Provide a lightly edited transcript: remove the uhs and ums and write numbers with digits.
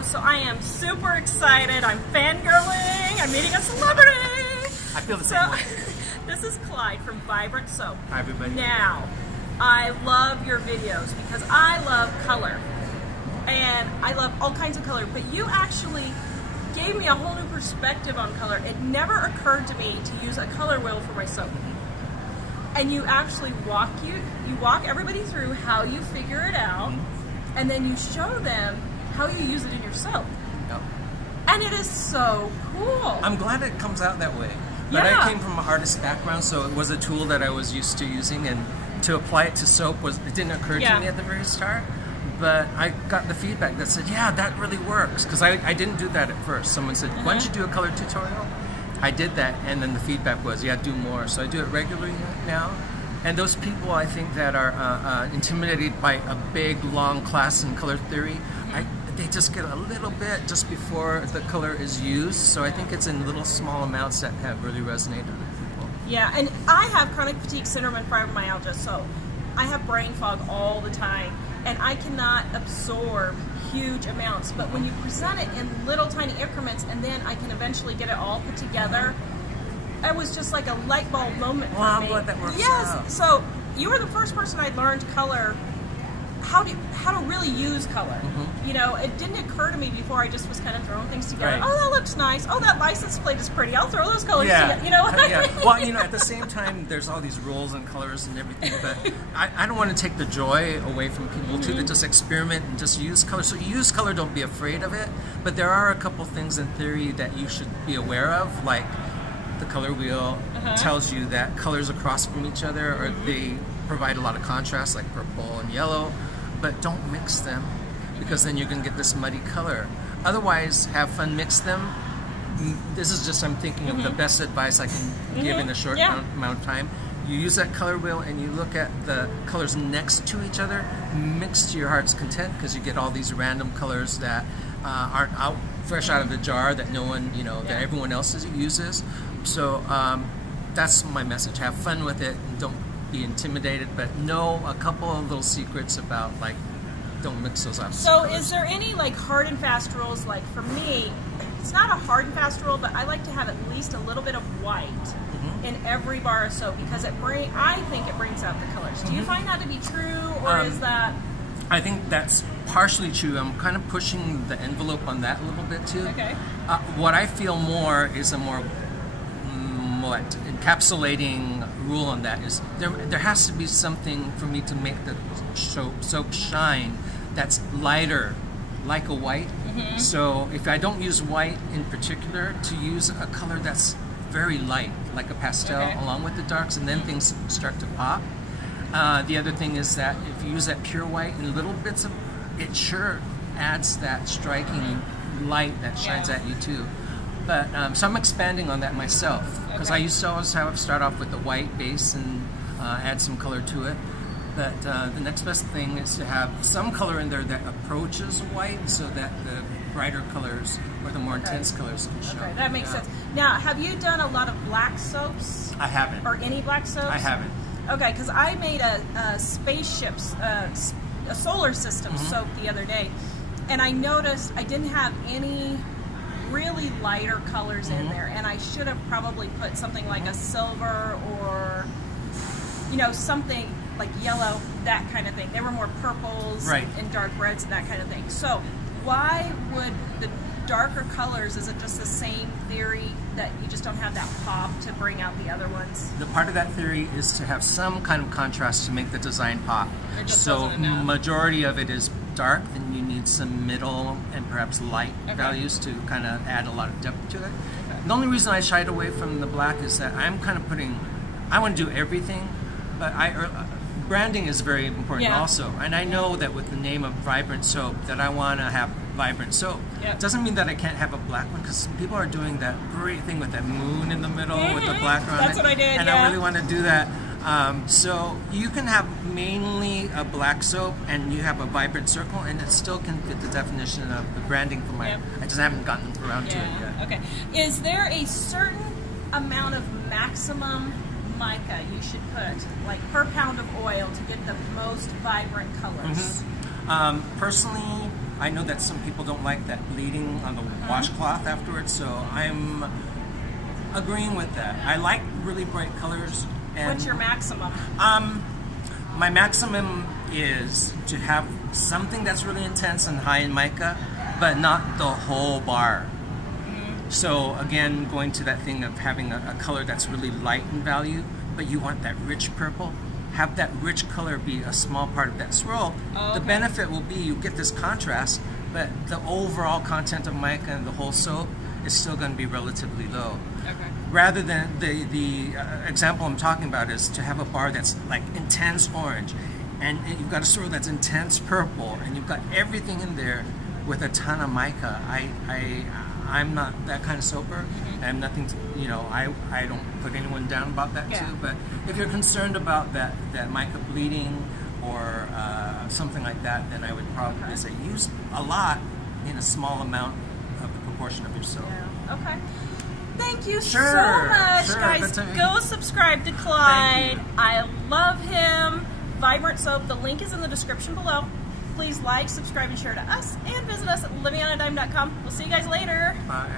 Hello, so I am super excited. I'm fangirling. I'm meeting a celebrity. I feel the same way. This is Clyde from Vibrant Soap. Hi, everybody. Now, I love your videos because I love color. And I love all kinds of color, but you actually gave me a whole new perspective on color. It never occurred to me to use a color wheel for my soap. And you actually walk everybody through how you figure it out, and then you show them how you use it in your soap. Yep. And it is so cool. I'm glad it comes out that way. But Yeah. I came from an artist background, so it was a tool that I was used to using, and to apply it to soap it didn't occur to me at the very start. But I got the feedback that said, yeah, that really works. Because I didn't do that at first. Someone said, why don't you do a color tutorial? I did that, and then the feedback was, yeah, do more. So I do it regularly now. And those people, I think, that are intimidated by a big, long class in color theory, they just get a little bit just before the color is used. So I think it's in little, small amounts that have really resonated with people. Yeah, and I have chronic fatigue syndrome and fibromyalgia, so I have brain fog all the time, and I cannot absorb huge amounts. But when you present it in little tiny increments, and then I can eventually get it all put together, it was just like a light bulb moment for me. I'm glad that works out. So you were the first person I learned color, how to really use color. You know, it didn't occur to me before. I just was kind of throwing things together. Right. Oh, that looks nice. Oh, that license plate is pretty. I'll throw those colors Yeah. together. You know what I mean? Well, you know, at the same time, there's all these rules and colors and everything, but I don't want to take the joy away from people too that just experiment and just use color. So you use color, don't be afraid of it, but there are a couple things in theory that you should be aware of, like the color wheel tells you that colors across from each other, or they provide a lot of contrast, like purple and yellow, but don't mix them, because then you can get this muddy color. Otherwise, have fun, mix them. This is just, I'm thinking of the best advice I can give in a short amount of time. You use that color wheel and you look at the colors next to each other, mix to your heart's content, because you get all these random colors that aren't fresh out of the jar, that no one, that everyone else uses. So that's my message. Have fun with it and don't be intimidated, but know a couple of little secrets about, like, don't mix those up. So is there any like hard and fast rules? Like for me, it's not a hard and fast rule, but I like to have at least a little bit of white in every bar of soap, because I think it brings out the colors. Do you find that to be true, or is that? I think that's partially true. I'm kind of pushing the envelope on that a little bit too. Okay. What I feel more is a more encapsulating rule on that is there has to be something for me to make the soap shine that's lighter, like a white. So if I don't use white in particular, to use a color that's very light, like a pastel, along with the darks, and then things start to pop. The other thing is that if you use that pure white in little bits of it, sure adds that striking light that shines at you too. But so I'm expanding on that myself, because I used to always start off with the white base and add some color to it. But the next best thing is to have some color in there that approaches white, so that the brighter colors or the more intense colors can show. Okay, that makes sense. Now, have you done a lot of black soaps? I haven't. Or any black soaps? I haven't. Okay, because I made a spaceships, a solar system soap the other day, and I noticed I didn't have any really lighter colors in there, and I should have probably put something like a silver, or something like yellow, that kind of thing. There were more purples and dark reds and that kind of thing. So why would the darker colors, is it just the same theory that you just don't have that pop to bring out the other ones? The part of that theory is to have some kind of contrast to make the design pop. So majority of it is dark, then you need some middle and perhaps light values to kind of add a lot of depth to it. The only reason I shied away from the black is that I'm kind of I want to do everything, but branding is very important also. And I know that with the name of Vibrant Soap, that I want to have Vibrant Soap. It doesn't mean that I can't have a black one, because people are doing that great thing with that moon in the middle with the black around it. That's what I did, and I really want to do that. So you can have mainly a black soap and you have a vibrant circle, and it still can fit the definition of the branding for my. I just haven't gotten around to it yet. Okay. Is there a certain amount of maximum mica you should put, like per pound of oil, to get the most vibrant colors? Personally, I know that some people don't like that bleeding on the washcloth afterwards, so I'm agreeing with that. I like really bright colors. And what's your maximum? My maximum is to have something that's really intense and high in mica, but not the whole bar. So again, going to that thing of having a color that's really light in value, but you want that rich purple, have that rich color be a small part of that swirl. Oh, okay. The benefit will be you get this contrast, but the overall content of mica and the whole soap is still going to be relatively low. Okay. Rather than the example I'm talking about is to have a bar that's like intense orange, and you've got a swirl that's intense purple, and you've got everything in there with a ton of mica. I'm not that kind of soaper. I have nothing to, you know, I don't put anyone down about that too. But if you're concerned about that mica bleeding or something like that, then I would probably say use a lot in a small amount of the proportion of your soap. Yeah. Okay. Thank you so Sure, much, sure. guys. Go subscribe to Clyde. I love him. Vibrant Soap. The link is in the description below. Please like, subscribe, and share to us. And visit us at livingonadime.com. We'll see you guys later. Bye.